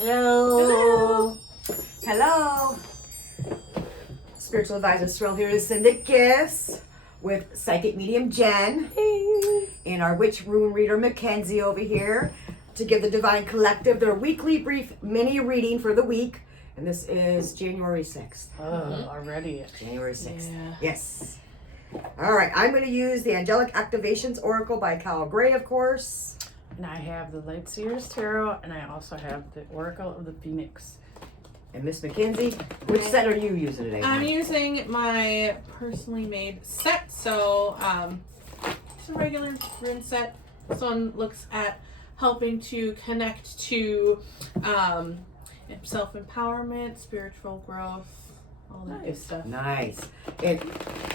Hello. Hello. Spiritual advisor Sherelle here to send it gifts with psychic medium Jen and our witch rune reader Mackenzie over here to give the Divine Collective their weekly brief mini reading for the week. And this is January 6th. Already. January 6th. Yeah. Yes. All right. I'm going to use the Angelic Activations Oracle by Kyle Gray, of course. And I have the Light Seers Tarot, and I also have the Oracle of the Phoenix. And Miss Mackenzie, which set are you using today? I'm using my personally made set. So, it's a regular rune set. This one looks at helping to connect to self-empowerment, spiritual growth, all that good stuff. Nice. And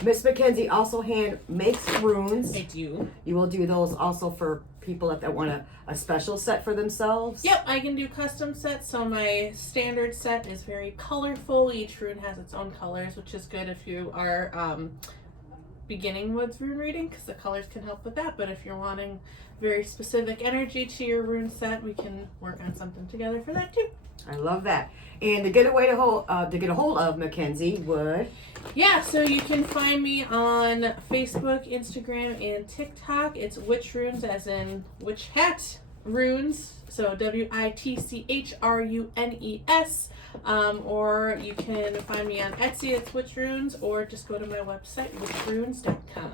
Miss Mackenzie also hand makes runes. I do. You will do those also for people that want a special set for themselves? Yep, I can do custom sets. So my standard set is very colorful. Each rune has its own colors, which is good if you are beginning with rune reading, because the colors can help with that. But if you're wanting very specific energy to your rune set, we can work on something together for that too. I love that. And to get a hold of Mackenzie would. Yeah, so you can find me on Facebook, Instagram, and TikTok. It's Witch Runes, as in witch hat runes. So WITCHRUNES. Or you can find me on Etsy. It's Witch Runes, or just go to my website, witchrunes.com.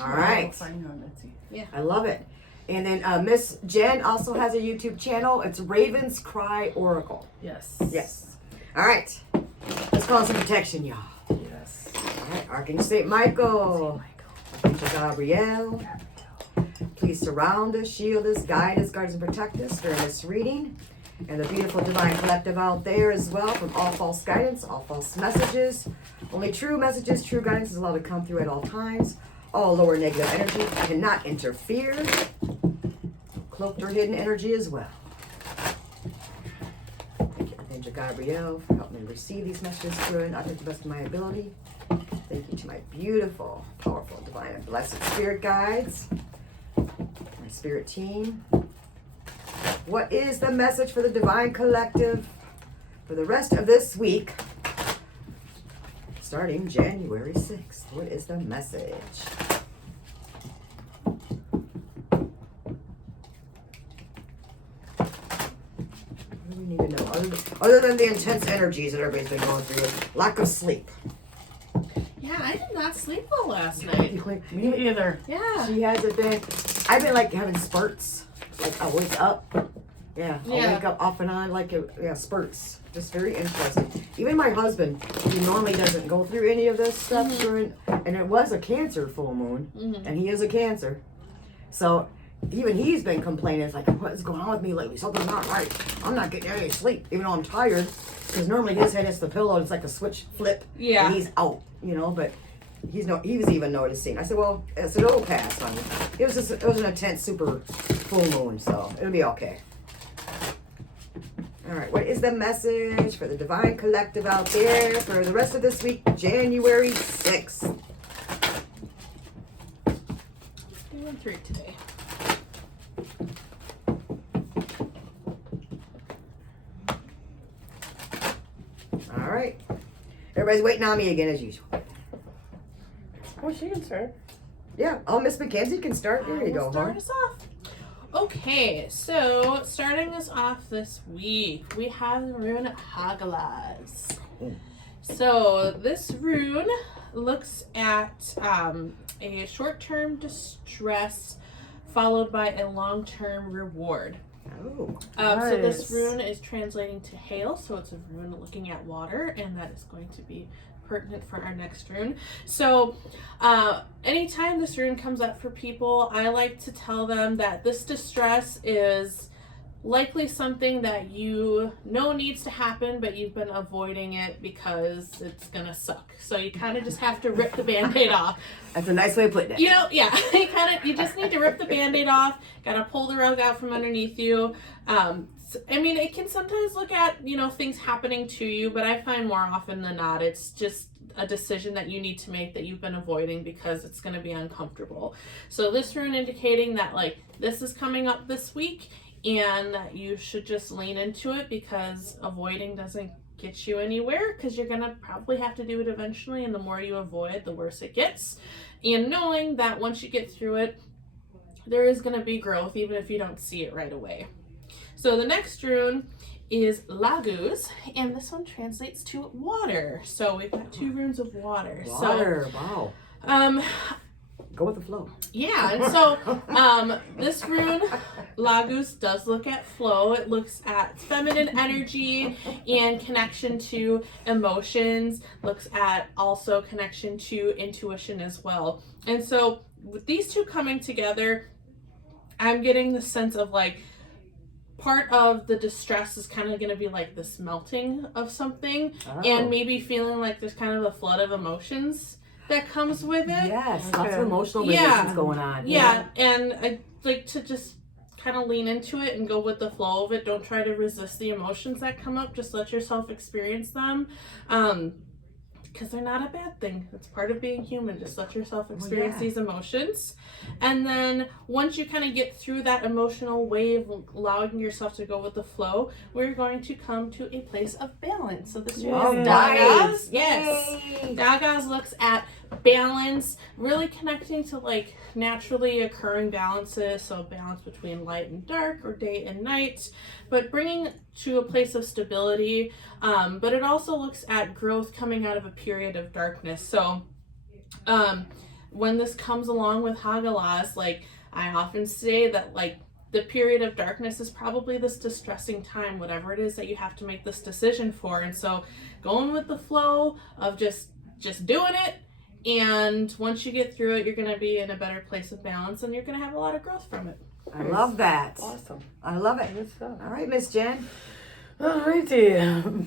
All right. I'll find you on Etsy. I love it. And then Miss Jen also has a YouTube channel. It's Raven's Cry Oracle. Yes. Yes. All right. Let's call some protection, y'all. Yes. All right. Archangel St. Michael. Archangel Gabriel. Please surround us, shield us, guide us, guard us, and protect us during this reading. And the beautiful Divine Collective out there as well, from all false guidance, all false messages. Only true messages, true guidance is allowed to come through at all times. All lower negative energy cannot interfere. Cloaked or hidden energy as well. Thank you, Archangel Gabriel, for helping me receive these messages through and to the best of my ability. Thank you to my beautiful, powerful, divine, and blessed spirit guides, my spirit team. What is the message for the Divine Collective for the rest of this week, starting January 6th? What is the message? What do we need to know? Other than the intense energies that everybody's been going through, lack of sleep. Yeah, I did not sleep well last night. Me either. Yeah. She hasn't been. I've been like having spurts. Like I wake up. Yeah, I'll Yeah. wake up off and on like spurts. Just very interesting. Even my husband, he normally doesn't go through any of this stuff during, and it was a Cancer full moon, and he is a Cancer. So even he's been complaining. It's like, what is going on with me lately? Something's not right. I'm not getting any sleep, even though I'm tired. Because normally his head hits the pillow, and it's like a switch flip, Yeah. and he's out, but he was even noticing. I said, well, it'll pass, honey. It was an intense, super full moon, so it'll be okay. All right, what is the message for the Divine Collective out there for the rest of this week, January 6th? Doing 3 today. All right. Everybody's waiting on me again as usual. Oh, she can start. Yeah, Miss Mackenzie can start. There you go, Start huh? us off. Okay, so starting us off this week, we have the rune Hagalaz. So this rune looks at a short-term distress followed by a long-term reward. Oh, So this Nice. rune is translating to hail, so it's a rune looking at water, and that is going to be pertinent for our next rune. So anytime this rune comes up for people, I like to tell them that this distress is likely something that you know needs to happen, but you've been avoiding it because it's gonna suck. So you kind of just have to rip the band-aid off. that's a nice way of putting it. You just need to rip the band-aid off, gotta pull the rug out from underneath you. I mean, it can sometimes look at, things happening to you, but I find more often than not, it's just a decision that you need to make that you've been avoiding because it's going to be uncomfortable. So this rune indicating that, this is coming up this week, and that you should just lean into it, because avoiding doesn't get you anywhere, because you're gonna probably have to do it eventually, and the more you avoid, the worse it gets. And knowing that once you get through it, there is gonna be growth even if you don't see it right away. So the next rune is Laguz, and this one translates to water. So we've got 2 runes of water. Water, wow. So Go with the flow. yeah, and so this rune, Laguz, does look at flow. It looks at feminine energy and connection to emotions, looks at also connection to intuition as well. And so with these two coming together, I'm getting the sense of like part of the distress is kind of going to be like this melting of something, and maybe feeling like there's kind of a flood of emotions that comes with it. Yes, Okay. lots of emotional Yeah. releases going on. Yeah, and I like to just kind of lean into it and go with the flow of it. Don't try to resist the emotions that come up. Just let yourself experience them. Because they're not a bad thing. It's part of being human. Just let yourself experience these emotions. And then once you kind of get through that emotional wave, allowing yourself to go with the flow, we're going to come to a place of balance. So this All is right. Dagaz. Yes. Yay. Dagaz looks at balance, really connecting to like naturally occurring balances. So balance between light and dark, or day and night, but bringing to a place of stability. But it also looks at growth coming out of a period of darkness. So when this comes along with Hagalaz, like I often say that like the period of darkness is probably this distressing time, whatever it is that you have to make this decision for. And so going with the flow of just doing it, and once you get through it, you're going to be in a better place of balance, and you're going to have a lot of growth from it. I love that. Awesome. I love it. Good stuff. All right, Miss Jen. Alrighty.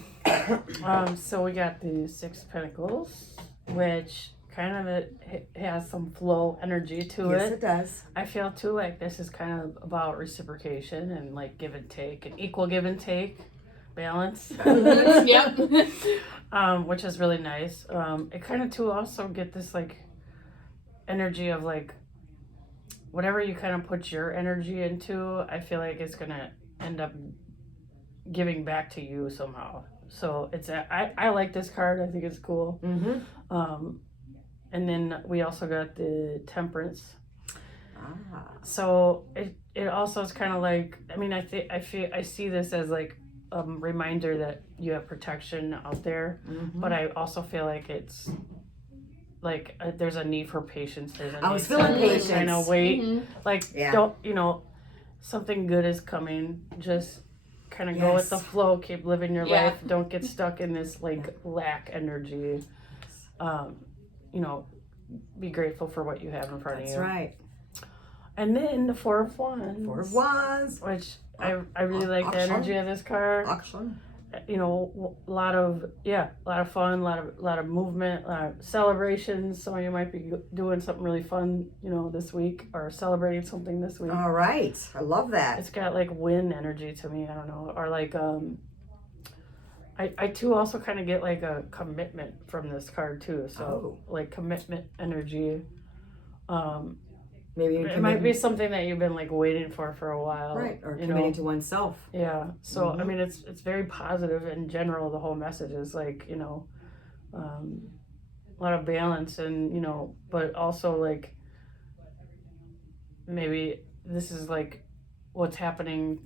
So we got the 6 Pentacles, which kind of it has some flow energy to Yes, it. it does. I feel too like this is kind of about reciprocation and like give and take, and equal give and take, balance. Yep. Which is really nice. It kind of too also get this like energy of like whatever you kind of put your energy into, I feel like it's gonna end up giving back to you somehow. So I like this card. I think it's cool. Mm-hmm. And then we also got the Temperance. Ah. So it also is kind of like, I mean, I see this as like a reminder that you have protection out there, Mm-hmm. but I also feel like it's like there's a need for patience. There's a I was need feeling to patience. kind of wait. Mhm. Like Yeah. don't, something good is coming. Just kind of go with the Yes. flow. Keep living your Yeah. life. Don't get stuck in this like lack energy. Be grateful for what you have in front That's of you. right. And then the 4 of Wands. 4 of Wands. Which I really like the Auction. energy of this card. Auction. A lot of fun, a lot of movement, a lot of celebrations. Some of you might be doing something really fun, this week, or celebrating something this week. All right. I love that. It's got like win energy to me. I don't know, or like I too also kind of get like a commitment from this card too. So like commitment energy. Maybe It might be something that you've been like waiting for a while, right, or you committing know? to oneself. Yeah. So I Mhm. mean, it's very positive in general. The whole message is like a lot of balance, and but also like maybe this is like what's happening.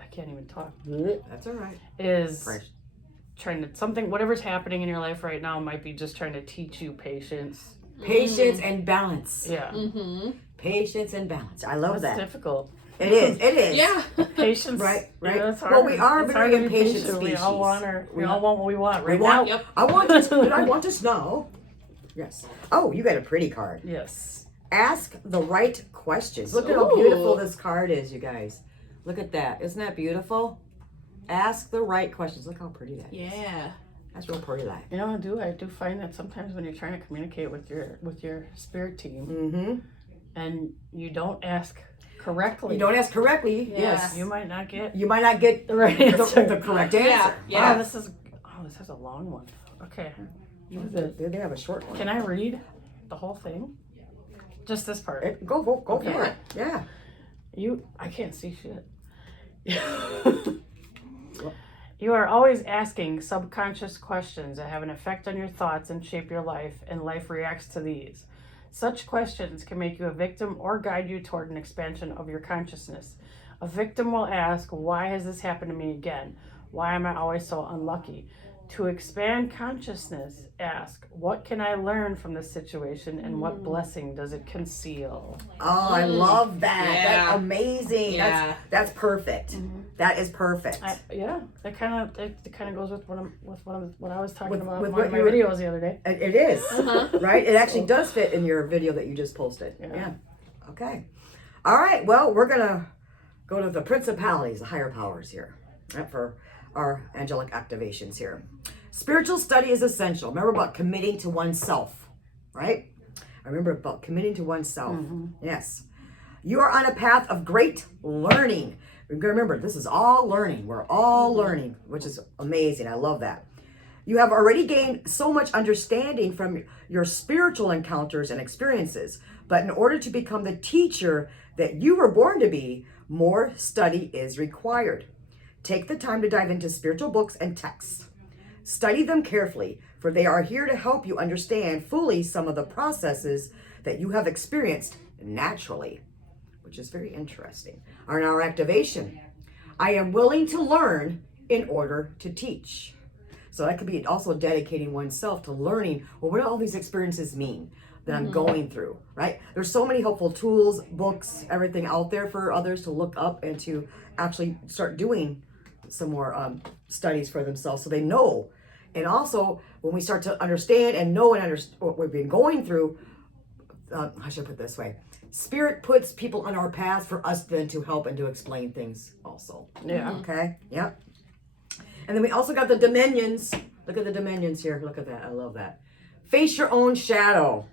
I can't even talk. That's all right. Is Fresh. trying to whatever's happening in your life right now might be just trying to teach you patience. Patience and balance. Yeah. Mm-hmm. Patience and balance. I love That's that. difficult. It is. It is. Yeah. Patience. Right, right. It's Well, we hard. are It's very hard to be impatient patient. We all species. we all want what we want We right want- now. Yep. I want this. I want this now. Yes. Oh, you got a pretty card. Yes. Ask the right questions. Look at how Ooh. beautiful this card is, you guys. Look at that. Isn't that beautiful? Ask the right questions. Look how pretty that is. Yeah. That's real pretty like. I do find that sometimes when you're trying to communicate with your spirit team Mm-hmm. and you don't ask correctly, You don't ask correctly. Yeah. Yes. you might not get You might not get the right answer. the correct Yeah. answer. Yeah. Wow, this is a long one. Okay. What is it? They have a short one. Can I read the whole thing? Just this part. Go for Okay. it. Yeah. I can't see shit. You are always asking subconscious questions that have an effect on your thoughts and shape your life, and life reacts to these. Such questions can make you a victim or guide you toward an expansion of your consciousness. A victim will ask, why has this happened to me again? Why am I always so unlucky? To expand consciousness, ask, what can I learn from this situation, and what blessing does it conceal? Oh, I love that. Yeah. That's amazing. Yeah. That's perfect. That is perfect. It kind of goes with what I was talking about with in one of my videos the other day. It is, right? It actually does fit in your video that you just posted. Yeah. Okay. All right. Well, we're going to go to the principalities, the higher powers here, right, for our angelic activations here. Spiritual study is essential. Remember about committing to oneself, right? I remember about committing to oneself. Yes. You are on a path of great learning. Remember, this is all learning. We're all learning, which is amazing. I love that. You have already gained so much understanding from your spiritual encounters and experiences, but in order to become the teacher that you were born to be, more study is required. Take the time to dive into spiritual books and texts. Study them carefully, for they are here to help you understand fully some of the processes that you have experienced naturally, which is very interesting. On our activation, I am willing to learn in order to teach. So that could be also dedicating oneself to learning, well, what do all these experiences mean that I'm going through, right? There's so many helpful tools, books, everything out there for others to look up and to actually start doing some more studies for themselves so they know. And also, when we start to understand and know and understand what we've been going through, how should I put it this way? Spirit puts people on our path for us then to help and to explain things also. Yeah. Okay, yep. And then we also got the dominions. Look at the dominions here. Look at that. I love that. Face your own shadow.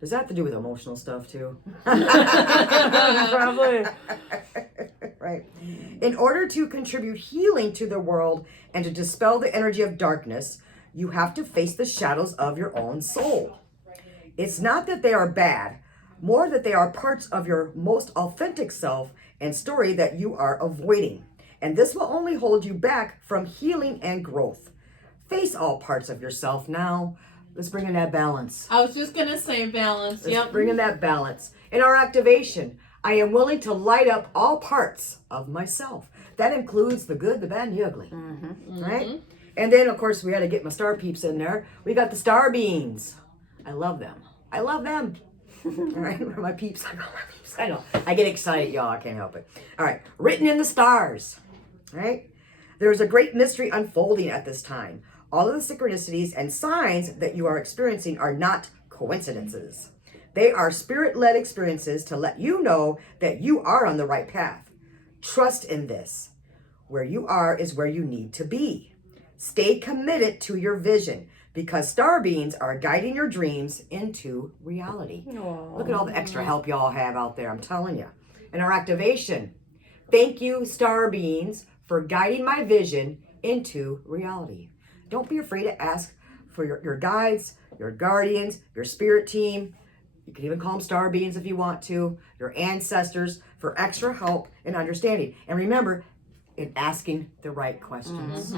Does that have to do with emotional stuff too? Probably. Right. In order to contribute healing to the world and to dispel the energy of darkness, you have to face the shadows of your own soul. It's not that they are bad, more that they are parts of your most authentic self and story that you are avoiding. And this will only hold you back from healing and growth. Face all parts of yourself now. Let's bring in that balance. I was just going to say balance. Let's bring in that balance. In our activation, I am willing to light up all parts of myself. That includes the good, the bad, and the ugly. Right? And then, of course, we had to get my star peeps in there. We got the star beans. I love them. I love them. All right, my peeps. I got my peeps. I know. I get excited, y'all. I can't help it. All right, written in the stars. Right? There is a great mystery unfolding at this time. All of the synchronicities and signs that you are experiencing are not coincidences. They are spirit-led experiences to let you know that you are on the right path. Trust in this. Where you are is where you need to be. Stay committed to your vision because star beings are guiding your dreams into reality. Aww. Look at all the extra help y'all have out there, I'm telling you. And our activation. Thank you, star beings, for guiding my vision into reality. Don't be afraid to ask for your guides, your guardians, your spirit team. You can even call them star beings if you want to, your ancestors, for extra help and understanding. And remember, in asking the right questions.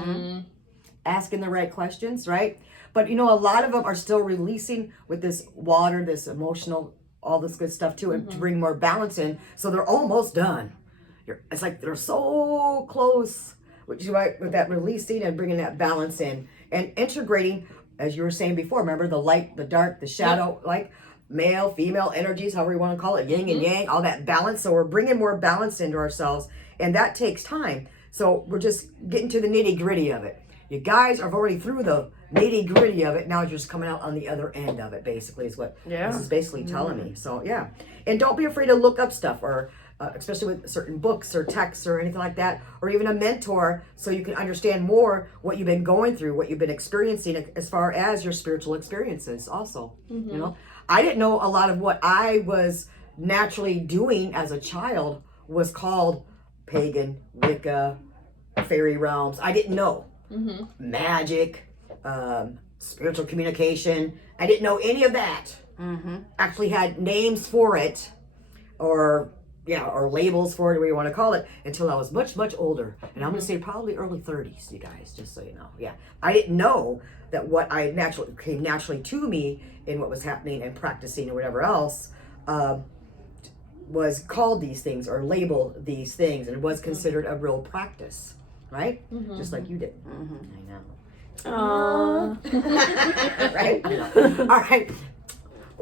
Asking the right questions, right? But you know, a lot of them are still releasing with this water, this emotional, all this good stuff too, and to bring more balance in. So they're almost done. It's like they're so close, which is why with that releasing and bringing that balance in and integrating, as you were saying before, remember the light, the dark, the shadow, like male, female energies, however you want to call it, yin and yang, all that balance. So we're bringing more balance into ourselves, and that takes time. So we're just getting to the nitty gritty of it. You guys are already through the nitty gritty of it. Now you're just coming out on the other end of it, basically, is what this is basically telling me. So, yeah. And don't be afraid to look up stuff, or especially with certain books or texts or anything like that, or even a mentor, so you can understand more what you've been going through, what you've been experiencing as far as your spiritual experiences also. You know, I didn't know a lot of what I was naturally doing as a child was called pagan, Wicca, fairy realms. I didn't know. Magic, spiritual communication. I didn't know any of that. Actually had names for it, or or labels for it, or what you want to call it, until I was much, much older. And I'm going to say probably early 30s, you guys, just so you know. Yeah. I didn't know that what came naturally to me in what was happening and practicing or whatever else was called these things or labeled these things, and it was considered a real practice, right? Just like you did. I know. Right? I know. All right.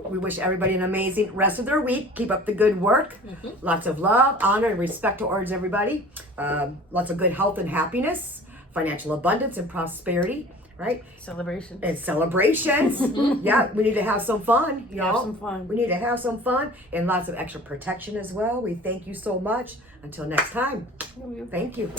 We wish everybody an amazing rest of their week. Keep up the good work. Lots of love, honor, and respect towards everybody. Lots of good health and happiness, financial abundance and prosperity, right? Celebration. And celebrations. Yeah, we need to have some fun, y'all. Have some fun. We need to have some fun and lots of extra protection as well. We thank you so much. Until next time. Thank you.